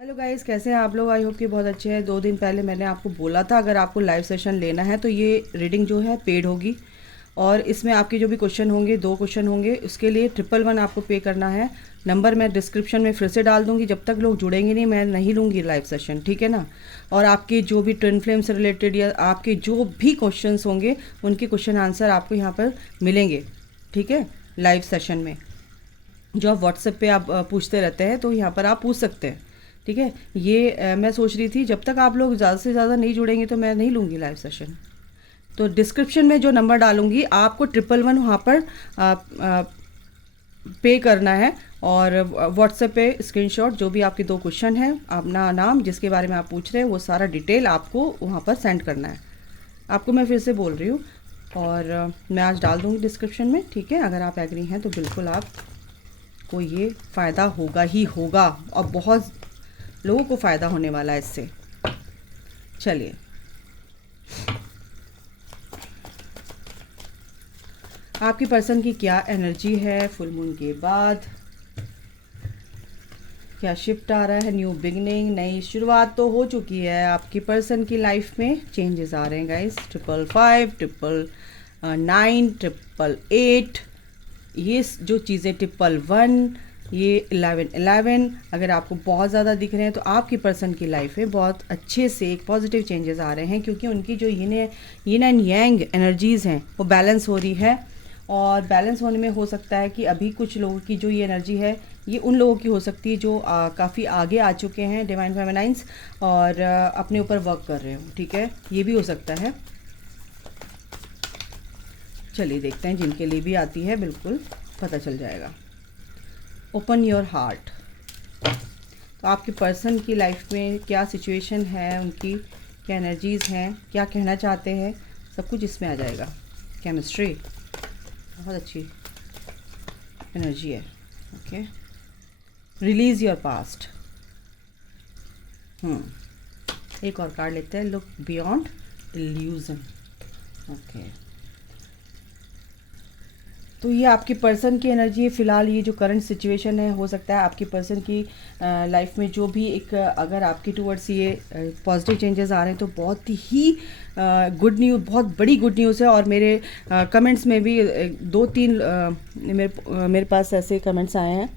Hello guys, कैसे हैं आप लोग। आई होप कि बहुत अच्छे हैं। 2 दिन पहले मैंने आपको बोला था अगर आपको लाइव सेशन लेना है तो ये रीडिंग जो है पेड होगी, और इसमें आपके जो भी क्वेश्चन होंगे, 2 क्वेश्चन होंगे, उसके लिए 111 आपको पे करना है। नंबर मैं डिस्क्रिप्शन में फिर से डाल दूंगी। जब तक लोग जुड़ेंगे नहीं मैं नहीं लूँगी लाइव सेशन, ठीक है ना। और आपके जो भी ट्विन फ्लेम से रिलेटेड या आपके जो भी क्वेश्चंस होंगे उनके क्वेश्चन आंसर आपको यहाँ पर मिलेंगे, ठीक है, लाइव सेशन में। जो आप व्हाट्सएप पे आप पूछते रहते हैं तो यहाँ पर आप पूछ सकते हैं, ठीक है। ये मैं सोच रही थी जब तक आप लोग ज़्यादा से ज़्यादा नहीं जुड़ेंगे तो मैं नहीं लूँगी लाइव सेशन। तो डिस्क्रिप्शन में जो नंबर डालूंगी आपको 111 वहाँ पर पे करना है, और व्हाट्सएप पे स्क्रीनशॉट जो भी आपके 2 क्वेश्चन हैं, अपना नाम जिसके बारे में आप पूछ रहे हैं वो सारा डिटेल आपको वहाँ पर सेंड करना है। आपको मैं फिर से बोल रही हूँ, और मैं आज डाल दूँगी डिस्क्रिप्शन में, ठीक है। अगर आप एग्री हैं तो बिल्कुल आप को ये फ़ायदा होगा ही होगा, और बहुत लोगों को फ़ायदा होने वाला है इससे। चलिए, आपकी पर्सन की क्या एनर्जी है फुल मून के बाद, क्या शिफ्ट आ रहा है, न्यू बिगनिंग, नई शुरुआत तो हो चुकी है। आपकी पर्सन की लाइफ में चेंजेस आ रहे हैं गाइस। 555, 999, 888, ये जो चीज़ें 111, ये 1111 अगर आपको बहुत ज़्यादा दिख रहे हैं तो आपकी पर्सन की लाइफ में बहुत अच्छे से एक पॉजिटिव चेंजेस आ रहे हैं, क्योंकि उनकी जो यिन एंड यांग एनर्जीज़ हैं वो बैलेंस हो रही है। और बैलेंस होने में हो सकता है कि अभी कुछ लोगों की जो ये एनर्जी है ये उन लोगों की हो सकती है जो काफ़ी आगे आ चुके हैं, डिवाइन फेमिनाइंस, और अपने ऊपर वर्क कर रहे हो, ठीक है, ये भी हो सकता है। चलिए देखते हैं, जिनके लिए भी आती है बिल्कुल पता चल जाएगा। Open your heart. तो आपके पर्सन की लाइफ में क्या सिचुएशन है, उनकी क्या एनर्जीज़ हैं, क्या कहना चाहते हैं, सब कुछ इसमें आ जाएगा। केमिस्ट्री बहुत अच्छी एनर्जी है। Okay, release your past. एक और कार्ड लेते हैं, लुक बियॉन्ड इल्यूजन। ओके, तो ये आपकी पर्सन की एनर्जी है फ़िलहाल। ये जो करंट सिचुएशन है, हो सकता है आपकी पर्सन की लाइफ में जो भी एक अगर आपकी टूवर्ड्स ये पॉजिटिव चेंजेस आ रहे हैं तो बहुत ही गुड न्यूज़, बहुत बड़ी गुड न्यूज़ है। और मेरे कमेंट्स में भी 2-3 मेरे पास ऐसे कमेंट्स आए हैं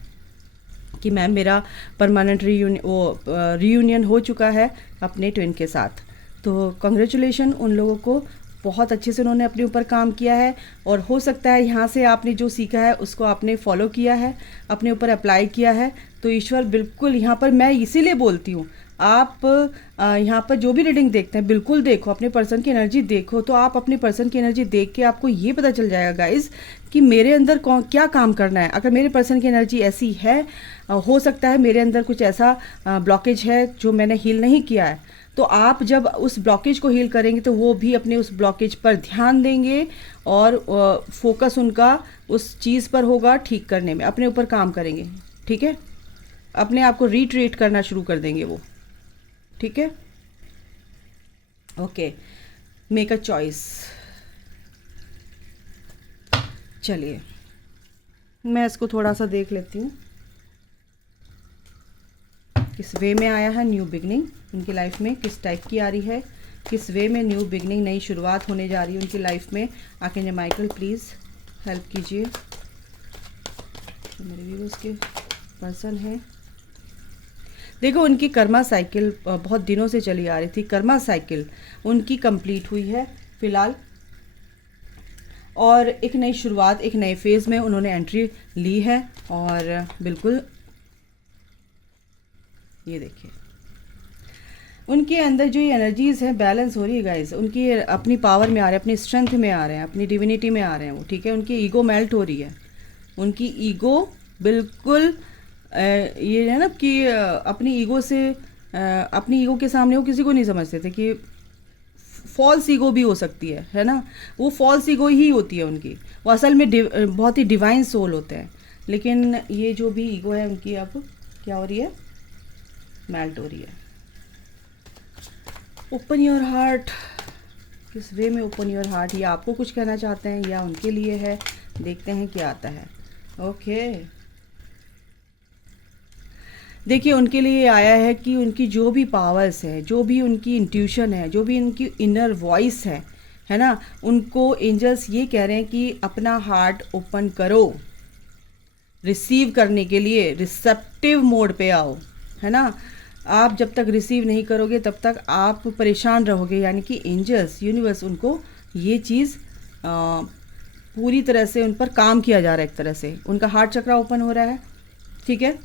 कि मैम मेरा परमानेंट रीयूनियन हो चुका है अपने ट्विन के साथ। तो कॉन्ग्रेचुलेशन उन लोगों को, बहुत अच्छे से उन्होंने अपने ऊपर काम किया है। और हो सकता है यहाँ से आपने जो सीखा है उसको आपने फॉलो किया है, अपने ऊपर अप्लाई किया है। तो ईश्वर बिल्कुल यहाँ पर, मैं इसीलिए बोलती हूँ आप यहाँ पर जो भी रीडिंग देखते हैं बिल्कुल देखो, अपने पर्सन की एनर्जी देखो, तो आप अपने पर्सन की एनर्जी देख के आपको ये पता चल जाएगा गाइज कि मेरे अंदर कौन क्या काम करना है। अगर मेरे पर्सन की एनर्जी ऐसी है, हो सकता है मेरे अंदर कुछ ऐसा ब्लॉकेज है जो मैंने हील नहीं किया है, तो आप जब उस ब्लॉकेज को हील करेंगे तो वो भी अपने उस ब्लॉकेज पर ध्यान देंगे, और फोकस उनका उस चीज़ पर होगा ठीक करने में, अपने ऊपर काम करेंगे, ठीक है। अपने आप को रिट्रीट करना शुरू कर देंगे वो, ठीक है। Okay, make a choice. चलिए मैं इसको थोड़ा सा देख लेती हूँ किस वे में आया है न्यू बिगनिंग उनकी लाइफ में, किस टाइप की आ रही है, किस वे में न्यू बिगनिंग, नई शुरुआत होने जा रही है उनकी लाइफ में। आर्कएंजल माइकल प्लीज़ हेल्प कीजिए। तो मेरे व्यूअर्स के पर्सन है, देखो उनकी कर्मा साइकिल बहुत दिनों से चली आ रही थी, कर्मा साइकिल उनकी कंप्लीट हुई है फ़िलहाल, और एक नई शुरुआत, एक नए फेज़ में उन्होंने एंट्री ली है। और बिल्कुल ये देखिए उनके अंदर जो ये एनर्जीज़ हैं बैलेंस हो रही है गाइस, उनकी अपनी पावर में आ रहे हैं, अपनी स्ट्रेंथ में आ रहे हैं, अपनी डिविनिटी में आ रहे हैं वो, ठीक है। उनकी ईगो मेल्ट हो रही है, उनकी ईगो बिल्कुल ये है ना कि अपनी ईगो से अपनी ईगो के सामने वो किसी को नहीं समझते थे कि फॉल्स ईगो भी हो सकती है ना। वो फॉल्स ईगो ही होती है उनकी, वो असल में बहुत ही डिवाइन सोल होते हैं। लेकिन ये जो भी ईगो है उनकी अब क्या हो रही है, मेल्ट हो रही है। ओपन योर हार्ट, किस वे में ओपन योर हार्ट, ये आपको कुछ कहना चाहते हैं या उनके लिए है, देखते हैं क्या आता है। ओके, देखिए उनके लिए आया है कि उनकी जो भी पावर्स है, जो भी उनकी इंट्यूशन है, जो भी उनकी इनर वॉइस है ना, उनको एंजल्स ये कह रहे हैं कि अपना हार्ट ओपन करो, रिसीव करने के लिए रिसेप्टिव मोड पे आओ, है ना। आप जब तक रिसीव नहीं करोगे तब तक आप परेशान रहोगे, यानी कि एंजल्स, यूनिवर्स, उनको ये चीज़ पूरी तरह से उन पर काम किया जा रहा है, एक तरह से उनका हार्ट चक्रा ओपन हो रहा है, ठीक है।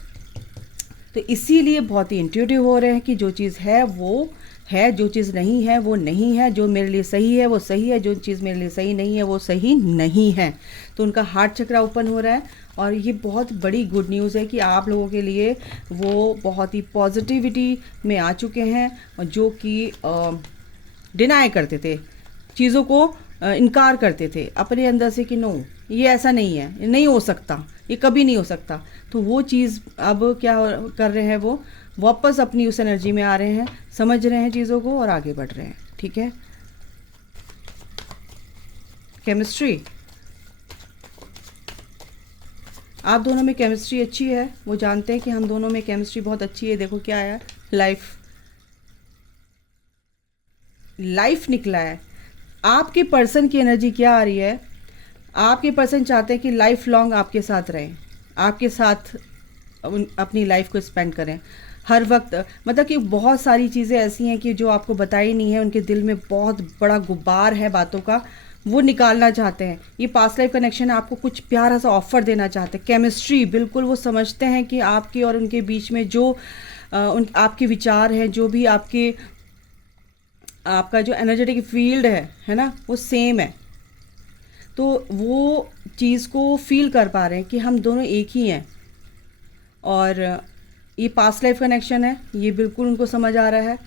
तो इसीलिए बहुत ही इंट्यूटिव हो रहे हैं कि जो चीज़ है वो है, जो चीज़ नहीं है वो नहीं है, जो मेरे लिए सही है वो सही है, जो चीज़ मेरे लिए सही नहीं है वो सही नहीं है। तो उनका हार्ट चक्रा ओपन हो रहा है और ये बहुत बड़ी गुड न्यूज़ है कि आप लोगों के लिए वो बहुत ही पॉजिटिविटी में आ चुके हैं, और जो कि डिनाई करते थे, चीज़ों को इनकार करते थे अपने अंदर से कि नो ये ऐसा नहीं है, ये नहीं हो सकता, ये कभी नहीं हो सकता। तो वो चीज़ अब क्या कर रहे हैं, वो वापस अपनी उस एनर्जी में आ रहे हैं, समझ रहे हैं चीज़ों को और आगे बढ़ रहे हैं, ठीक है। केमिस्ट्री, आप दोनों में केमिस्ट्री अच्छी है, वो जानते हैं कि हम दोनों में केमिस्ट्री बहुत अच्छी है। देखो क्या आया, लाइफ निकला है। आपके पर्सन की एनर्जी क्या आ रही है, आपके पर्सन चाहते हैं कि लाइफ लॉन्ग आपके साथ रहें, आपके साथ अपनी लाइफ को स्पेंड करें हर वक्त। मतलब कि बहुत सारी चीज़ें ऐसी हैं कि जो आपको बताई नहीं है, उनके दिल में बहुत बड़ा गुब्बार है बातों का, वो निकालना चाहते हैं। ये पास्ट लाइफ कनेक्शन आपको कुछ प्यारा सा ऑफर देना चाहते हैं। केमिस्ट्री, बिल्कुल वो समझते हैं कि आपके और उनके बीच में जो आपके विचार हैं, जो भी आपका जो एनर्जेटिक फील्ड है ना, वो सेम है। तो वो चीज़ को फील कर पा रहे हैं कि हम दोनों एक ही हैं, और ये पास्ट लाइफ कनेक्शन है, ये बिल्कुल उनको समझ आ रहा है।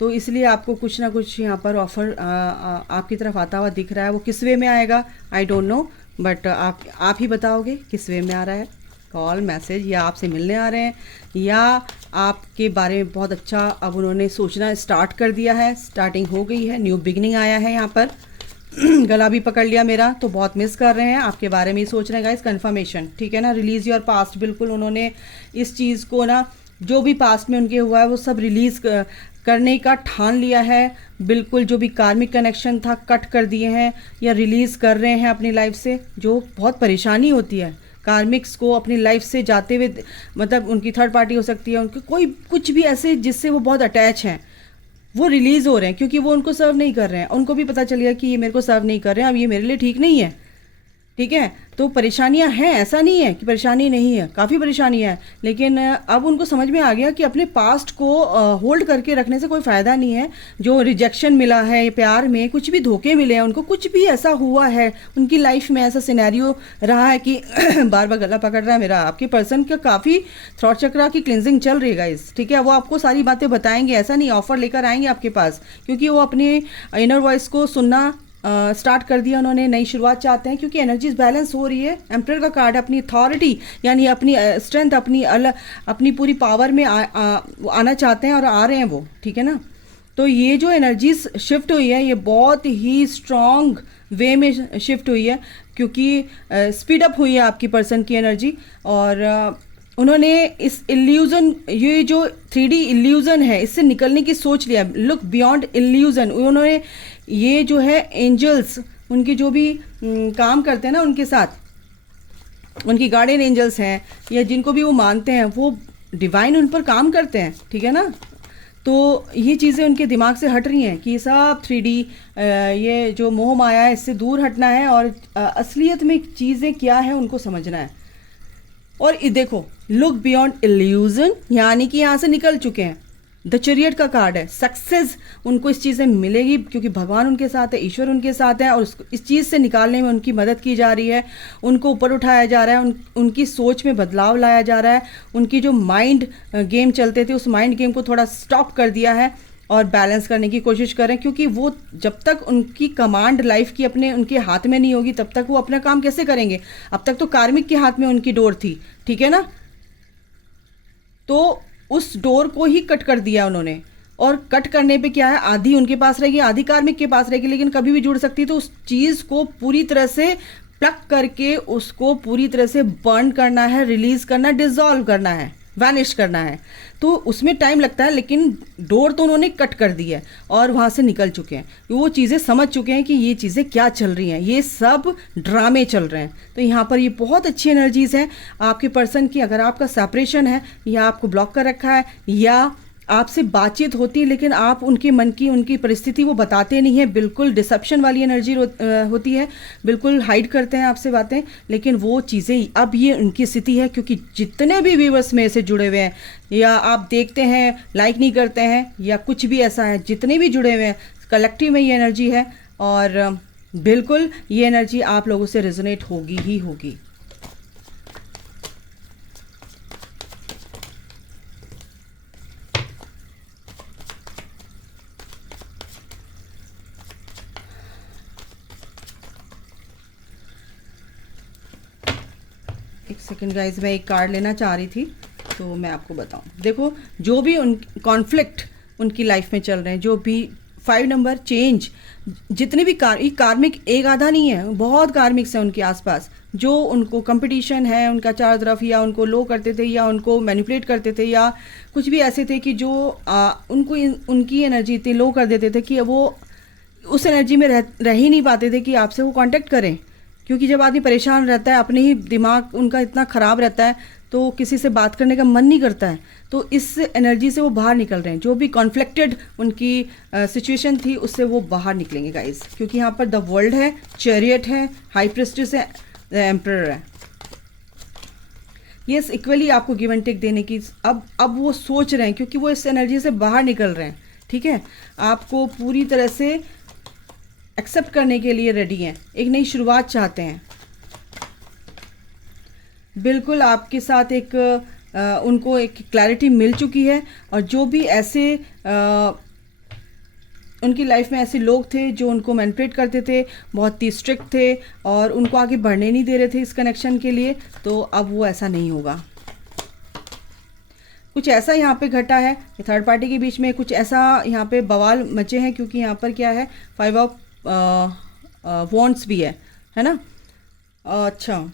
तो इसलिए आपको कुछ ना कुछ यहाँ पर ऑफ़र आपकी तरफ आता हुआ दिख रहा है। वो किस वे में आएगा आई डोंट नो, बट आप ही बताओगे किस वे में आ रहा है। कॉल, मैसेज, या आपसे मिलने आ रहे हैं, या आपके बारे में बहुत अच्छा अब उन्होंने सोचना स्टार्ट कर दिया है, स्टार्टिंग हो गई है, न्यू बिगनिंग आया है यहाँ पर। गला भी पकड़ लिया मेरा, तो बहुत मिस कर रहे हैं, आपके बारे में ही सोच रहे हैं गाइस। कन्फर्मेशन, ठीक है ना। रिलीज़ योर पास्ट, बिल्कुल उन्होंने इस चीज़ को ना, जो भी पास्ट में उनके हुआ है वो सब रिलीज़ करने का ठान लिया है। बिल्कुल जो भी कार्मिक कनेक्शन था कट कर दिए हैं या रिलीज़ कर रहे हैं अपनी लाइफ से। जो बहुत परेशानी होती है कार्मिक्स को अपनी लाइफ से जाते हुए, मतलब उनकी थर्ड पार्टी हो सकती है, उनके कोई कुछ भी ऐसे जिससे वो बहुत अटैच हैं, वो रिलीज़ हो रहे हैं क्योंकि वो उनको सर्व नहीं कर रहे हैं। उनको भी पता चल गया कि ये मेरे को सर्व नहीं कर रहे हैं, अब ये मेरे लिए ठीक नहीं है, ठीक है। तो परेशानियां हैं, ऐसा नहीं है कि परेशानी नहीं है, काफ़ी परेशानियां हैं, लेकिन अब उनको समझ में आ गया कि अपने पास्ट को होल्ड करके रखने से कोई फ़ायदा नहीं है। जो रिजेक्शन मिला है प्यार में, कुछ भी धोखे मिले हैं उनको, कुछ भी ऐसा हुआ है उनकी लाइफ में, ऐसा सिनेरियो रहा है कि बार बार गला पकड़ रहा है मेरा। आपके पर्सन का काफ़ी थ्रॉट चक्रा की क्लिनजिंग चल रही है गाइस, ठीक है। वो आपको सारी बातें बताएंगे, ऐसा नहीं ऑफर लेकर आएंगे आपके पास, क्योंकि वो अपने इनर वॉइस को सुनना स्टार्ट कर दिया उन्होंने, नई शुरुआत चाहते हैं क्योंकि एनर्जीज बैलेंस हो रही है। एम्परर का कार्ड अपनी अथॉरिटी यानी अपनी स्ट्रेंथ, अपनी पूरी पावर में आना चाहते हैं और आ रहे हैं वो, ठीक है ना। तो ये जो एनर्जीज शिफ्ट हुई है ये बहुत ही स्ट्रॉन्ग वे में शिफ्ट हुई है, क्योंकि स्पीड अप हुई है आपकी पर्सन की एनर्जी। और उन्होंने इस इल्यूजन, ये जो 3D इल्यूजन है, इससे निकलने की सोच लिया। Look beyond illusion. उन्होंने ये जो है एंजल्स, उनके जो भी काम करते हैं ना उनके साथ, उनकी गार्डियन एंजल्स हैं या जिनको भी वो मानते हैं, वो डिवाइन उन पर काम करते हैं, ठीक है ना। तो ये चीज़ें उनके दिमाग से हट रही हैं कि सब 3D, ये जो मोह माया है इससे दूर हटना है और असलियत में चीज़ें क्या है उनको समझना है। और देखो, लुक बियॉन्ड इल्यूजन, यानी कि यहाँ से निकल चुके हैं। द चैरियट का कार्ड है, सक्सेस उनको इस चीज़ से मिलेगी क्योंकि भगवान उनके साथ है, ईश्वर उनके साथ है, और इस चीज़ से निकालने में उनकी मदद की जा रही है। उनको ऊपर उठाया जा रहा है, उनकी सोच में बदलाव लाया जा रहा है। उनकी जो माइंड गेम चलते थे उस माइंड गेम को थोड़ा स्टॉप कर दिया है और बैलेंस करने की कोशिश करें, क्योंकि वो जब तक उनकी कमांड लाइफ की अपने उनके हाथ में नहीं होगी तब तक वो अपना काम कैसे करेंगे। अब तक तो कार्मिक के हाथ में उनकी डोर थी, ठीक है ना। तो उस डोर को ही कट कर दिया उन्होंने, और कट करने पे क्या है, आधी उनके पास रहेगी, आधी कार्मिक के पास रहेगी, लेकिन कभी भी जुड़ सकती है। तो उस चीज़ को पूरी तरह से प्लग करके उसको पूरी तरह से बर्न करना है, रिलीज करना, डिसॉल्व करना है, वैनिश करना है, तो उसमें टाइम लगता है, लेकिन डोर तो उन्होंने कट कर दी है और वहाँ से निकल चुके हैं। वो चीज़ें समझ चुके हैं कि ये चीज़ें क्या चल रही हैं, ये सब ड्रामे चल रहे हैं। तो यहाँ पर ये बहुत अच्छी एनर्जीज़ हैं आपके पर्सन की। अगर आपका सेपरेशन है या आपको ब्लॉक कर रखा है या आपसे बातचीत होती है लेकिन आप उनके मन की, उनकी परिस्थिति वो बताते नहीं है, बिल्कुल डिसेप्शन वाली एनर्जी होती है, बिल्कुल हाइड करते हैं आपसे बातें, लेकिन वो चीज़ें अब ये उनकी स्थिति है। क्योंकि जितने भी व्यूवर्स में से जुड़े हुए हैं या आप देखते हैं लाइक नहीं करते हैं या कुछ भी ऐसा है, जितने भी जुड़े हुए हैं कलेक्टिव में ये एनर्जी है और बिल्कुल ये एनर्जी आप लोगों से रेजोनेट होगी ही होगी। एक सेकेंड गाइज, मैं एक कार्ड लेना चाह रही थी तो मैं आपको बताऊं। देखो, जो भी उन कॉन्फ्लिक्ट उनकी लाइफ में चल रहे हैं, जो भी 5 नंबर चेंज, जितने भी कार्मिक एक आधा नहीं है, बहुत कार्मिक्स हैं उनके आसपास, जो उनको कंपटीशन है उनका चारों तरफ, या उनको लो करते थे या उनको मैनिपुलेट करते थे या कुछ भी ऐसे थे कि जो उनको उनकी एनर्जी इतनी लो कर देते थे कि वो उस एनर्जी में रह ही नहीं पाते थे कि आपसे वो कांटेक्ट करें। क्योंकि जब आदमी परेशान रहता है, अपने ही दिमाग उनका इतना ख़राब रहता है, तो किसी से बात करने का मन नहीं करता है। तो इस एनर्जी से वो बाहर निकल रहे हैं। जो भी कॉन्फ्लिक्टेड उनकी सिचुएशन थी उससे वो बाहर निकलेंगे गाइस, क्योंकि यहाँ पर द वर्ल्ड है, चैरियट है, हाई प्रिस्टेस है, एम्परर है। यस, इक्वली आपको गिव एंड टेक देने की अब वो सोच रहे हैं, क्योंकि वो इस एनर्जी से बाहर निकल रहे हैं। ठीक है, आपको पूरी तरह से एक्सेप्ट करने के लिए रेडी हैं, एक नई शुरुआत चाहते हैं। बिल्कुल आपके साथ एक उनको एक क्लैरिटी मिल चुकी है। और जो भी ऐसे उनकी लाइफ में ऐसे लोग थे जो उनको मैनिपुलेट करते थे, बहुत ही स्ट्रिक्ट थे और उनको आगे बढ़ने नहीं दे रहे थे इस कनेक्शन के लिए, तो अब वो ऐसा नहीं होगा। कुछ ऐसा यहाँ पे घटा है, थर्ड पार्टी के बीच में कुछ ऐसा यहाँ पे बवाल मचे हैं, क्योंकि यहाँ पर क्या है, 5 ऑफ वॉन्ट्स भी है ना। अच्छा,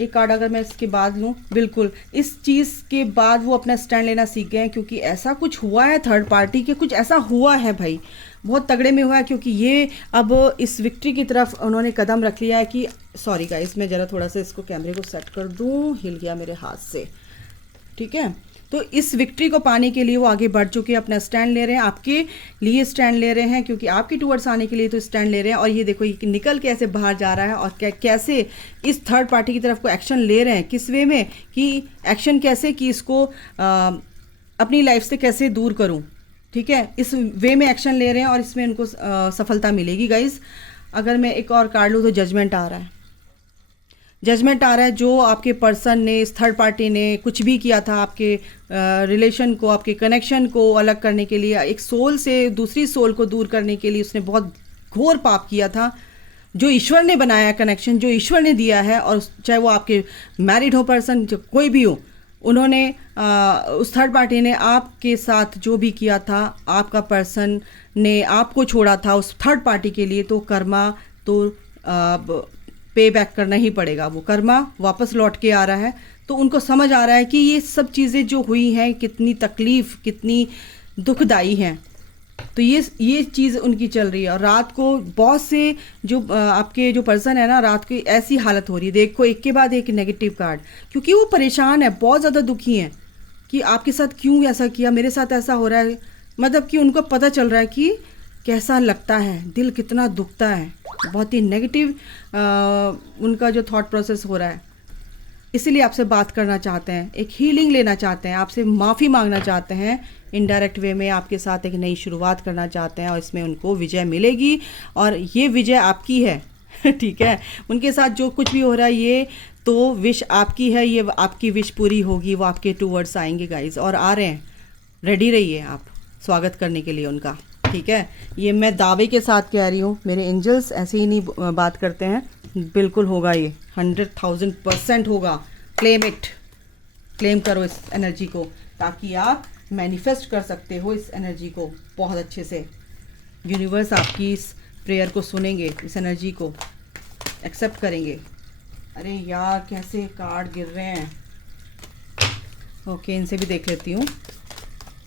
एक कार्ड अगर मैं इसके बाद लूँ, बिल्कुल इस चीज़ के बाद वो अपना स्टैंड लेना सीख गए हैं, क्योंकि ऐसा कुछ हुआ है थर्ड पार्टी के, कुछ ऐसा हुआ है भाई, बहुत तगड़े में हुआ है। क्योंकि ये अब इस विक्ट्री की तरफ उन्होंने कदम रख लिया है कि सॉरी गाइस, मैं ज़रा थोड़ा सा इसको कैमरे को सेट कर दूँ, हिल गया मेरे हाथ से। ठीक है, तो इस विक्ट्री को पाने के लिए वो आगे बढ़ चुके हैं, अपना स्टैंड ले रहे हैं, आपके लिए स्टैंड ले रहे हैं, क्योंकि आपके टूवर्ड्स आने के लिए तो स्टैंड ले रहे हैं। और ये देखो, ये निकल के ऐसे बाहर जा रहा है और कैसे इस थर्ड पार्टी की तरफ को एक्शन ले रहे हैं, किस वे में, कि एक्शन कैसे कि इसको अपनी लाइफ से कैसे दूर करूं। ठीक है, इस वे में एक्शन ले रहे हैं और इसमें उनको सफलता मिलेगी गाइज। अगर मैं एक और कार्ड लूँ तो जजमेंट आ रहा है, जजमेंट आ रहा है। जो आपके पर्सन ने, इस थर्ड पार्टी ने कुछ भी किया था आपके रिलेशन को, आपके कनेक्शन को अलग करने के लिए, एक सोल से दूसरी सोल को दूर करने के लिए उसने बहुत घोर पाप किया था। जो ईश्वर ने बनाया कनेक्शन, जो ईश्वर ने दिया है, और चाहे वो आपके मैरिड हो पर्सन, जो कोई भी हो, उन्होंने उस थर्ड पार्टी ने आपके साथ जो भी किया था, आपका पर्सन ने आपको छोड़ा था उस थर्ड पार्टी के लिए, तो कर्मा तो पे बैक करना ही पड़ेगा। वो कर्मा वापस लौट के आ रहा है। तो उनको समझ आ रहा है कि ये सब चीज़ें जो हुई हैं कितनी तकलीफ़, कितनी दुखदाई हैं। तो ये चीज़ उनकी चल रही है। और रात को बहुत से जो आपके जो पर्सन है ना, रात को ऐसी हालत हो रही है, देखो एक के बाद एक नेगेटिव कार्ड, क्योंकि वो परेशान है, बहुत ज़्यादा दुखी हैं कि आपके साथ क्यों ऐसा किया, मेरे साथ ऐसा हो रहा है। मतलब कि उनको पता चल रहा है कि कैसा लगता है, दिल कितना दुखता है, बहुत ही नेगेटिव उनका जो थॉट प्रोसेस हो रहा है। इसीलिए आपसे बात करना चाहते हैं, एक हीलिंग लेना चाहते हैं, आपसे माफ़ी मांगना चाहते हैं, इनडायरेक्ट वे में आपके साथ एक नई शुरुआत करना चाहते हैं और इसमें उनको विजय मिलेगी और ये विजय आपकी है। ठीक है, उनके साथ जो कुछ भी हो रहा है ये तो विश आपकी है, ये आपकी विश पूरी होगी, वो आपके टूवर्ड्स आएंगे गाइज, और आ रहे हैं। रेडी रहिए आप स्वागत करने के लिए उनका। ठीक है, ये मैं दावे के साथ कह रही हूँ, मेरे एंजल्स ऐसे ही नहीं बात करते हैं, बिल्कुल होगा, ये 100,000% होगा। क्लेम इट, क्लेम करो इस एनर्जी को, ताकि आप मैनिफेस्ट कर सकते हो इस एनर्जी को बहुत अच्छे से। यूनिवर्स आपकी इस प्रेयर को सुनेंगे, इस एनर्जी को एक्सेप्ट करेंगे। अरे यार, कैसे कार्ड गिर रहे हैं। ओके, इनसे भी देख लेती हूँ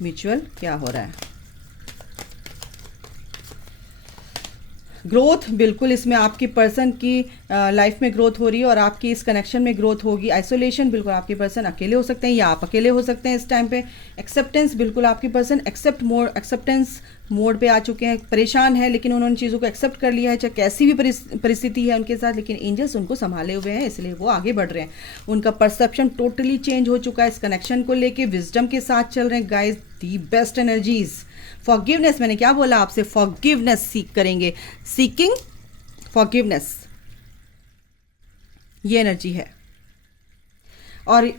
म्यूचुअल क्या हो रहा है। ग्रोथ, बिल्कुल इसमें आपकी पर्सन की लाइफ में ग्रोथ हो रही है और आपकी इस कनेक्शन में ग्रोथ होगी। आइसोलेशन, बिल्कुल आपके पर्सन अकेले हो सकते हैं या आप अकेले हो सकते हैं इस टाइम पे। एक्सेप्टेंस, बिल्कुल आपकी पर्सन एक्सेप्टेंस मोड पे आ चुके हैं। परेशान है लेकिन उन्होंने चीज़ों को एक्सेप्ट कर लिया है, चाहे कैसी भी परिस्थिति है उनके साथ, लेकिन एंजल्स उनको संभाले हुए हैं, इसलिए वो आगे बढ़ रहे हैं। उनका परसेप्शन टोटली चेंज हो चुका है इस कनेक्शन को लेके, विजडम के साथ चल रहे हैं guys. The best energies. Forgiveness, मैंने क्या बोला आपसे, फॉरगिवनेस सीख करेंगे, सीकिंग फॉरगिवनेस, ये एनर्जी है। और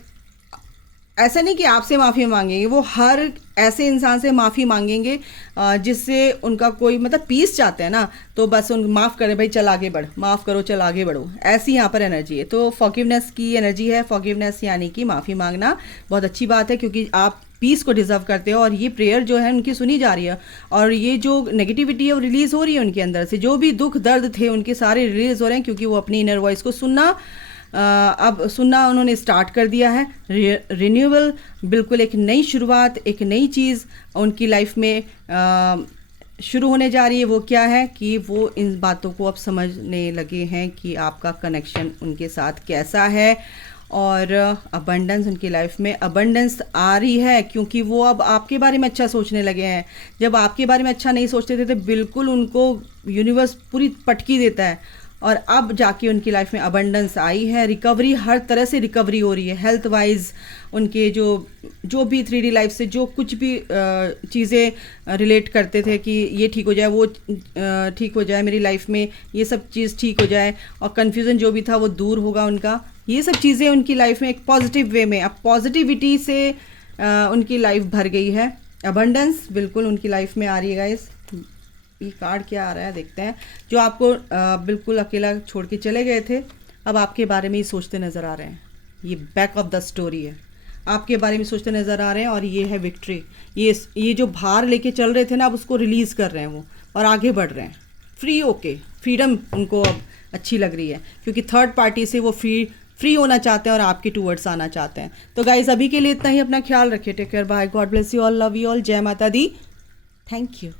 ऐसा नहीं कि आपसे माफ़ी मांगेंगे, वो हर ऐसे इंसान से माफ़ी मांगेंगे जिससे उनका कोई मतलब पीस चाहते हैं ना, तो बस उन माफ़ करें भाई, चल आगे बढ़, माफ़ करो चल आगे बढ़ो, ऐसी यहाँ पर एनर्जी है। तो फॉरगिवनेस की एनर्जी है। फॉरगिवनेस यानी कि माफ़ी मांगना बहुत अच्छी बात है, क्योंकि आप पीस को डिजर्व करते हो और ये प्रेयर जो है उनकी सुनी जा रही है। और ये जो नेगेटिविटी है वो रिलीज़ हो रही है उनके अंदर से, जो भी दुख दर्द थे उनके सारे रिलीज़ हो रहे हैं, क्योंकि वो अपनी इनर वॉइस को अब सुनना उन्होंने स्टार्ट कर दिया है। रिन्यूअल, बिल्कुल एक नई शुरुआत, एक नई चीज़ उनकी लाइफ में शुरू होने जा रही है। वो क्या है कि वो इन बातों को अब समझने लगे हैं कि आपका कनेक्शन उनके साथ कैसा है। और अबंडेंस, उनकी लाइफ में अबंडेंस आ रही है, क्योंकि वो अब आपके बारे में अच्छा सोचने लगे हैं। जब आपके बारे में अच्छा नहीं सोचते थे तो बिल्कुल उनको यूनिवर्स पूरी पटकी देता है, और अब जाके उनकी लाइफ में अबंडेंस आई है। रिकवरी, हर तरह से रिकवरी हो रही है, हेल्थ वाइज उनके जो भी 3D लाइफ से जो कुछ भी चीज़ें रिलेट करते थे कि ये ठीक हो जाए, वो ठीक हो जाए, मेरी लाइफ में ये सब चीज़ ठीक हो जाए, और कन्फ्यूज़न जो भी था वो दूर होगा उनका। ये सब चीज़ें उनकी लाइफ में एक पॉजिटिव वे में, अब पॉजिटिविटी से उनकी लाइफ भर गई है। अबंडेंस बिल्कुल उनकी लाइफ में आ रही है गाइस। ये कार्ड क्या आ रहा है देखते हैं। जो आपको बिल्कुल अकेला छोड़ के चले गए थे, अब आपके बारे में ही सोचते नज़र आ रहे हैं। ये बैक ऑफ द स्टोरी है, आपके बारे में सोचते नज़र आ रहे हैं। और ये है विक्ट्री। ये जो भार लेके चल रहे थे ना, अब उसको रिलीज़ कर रहे हैं वो, और आगे बढ़ रहे हैं फ्री होके। फ्रीडम उनको अब अच्छी लग रही है, क्योंकि थर्ड पार्टी से वो फ्री होना चाहते हैं और आपके टूवर्ड्स आना चाहते हैं। तो गाइस अभी के लिए इतना ही। अपना ख्याल रखिए। Take care, bye, God bless you all, love you all, जय माता दी, थैंक यू।